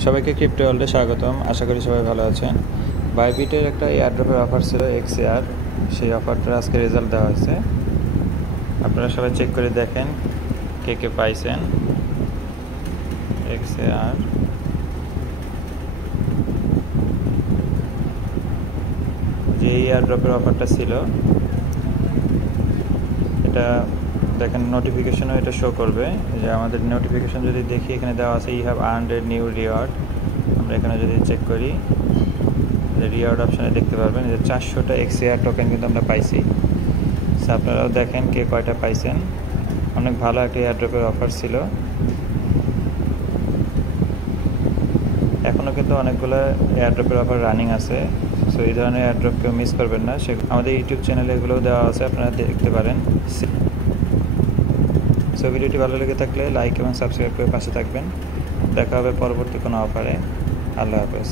সবাইকে ক্রিপ্টো ওয়ার্ল্ডে স্বাগতম। আশা করি সবাই ভালো আছেন। বাইবিটের একটা এয়ারড্রপের অফার ছিল এক্সএআর, সেই অফারটার আজকে রেজাল্ট দেওয়া হয়েছে। আপনারা সবাই চেক করে দেখেন কে কে পাইছেন এক্সএআর। যে এয়ারড্রপের অফারটা ছিল এটা দেখেন, নোটিফিকেশনও এটা শো করবে। যে আমাদের নোটিফিকেশন যদি দেখি, এখানে দেওয়া আছে you have earned a new reward. আমরা এখানে যদি চেক করি, রিওয়ার্ড অপশানে দেখতে পারবেন যে 400টা এক্সএআর টোকেন কিন্তু আমরা পাইছি। সো আপনারাও দেখেন কে কয়টা পাইছেন। অনেক ভালো একটা এয়ারড্রপের অফার ছিল। এখনও কিন্তু অনেকগুলো এয়ারড্রপের অফার রানিং আছে। সো এই ধরনের এয়ারড্রপ কেউ মিস করবেন না। সে আমাদের ইউটিউব চ্যানেলে এগুলোও দেওয়া আছে, আপনারা দেখতে পারেন। সো ভিডিওটি ভালো লেগে থাকলে লাইক এবং সাবস্ক্রাইব করে পাশে থাকবেন। দেখা হবে পরবর্তী কোনো অফারে। আল্লাহ হাফেজ।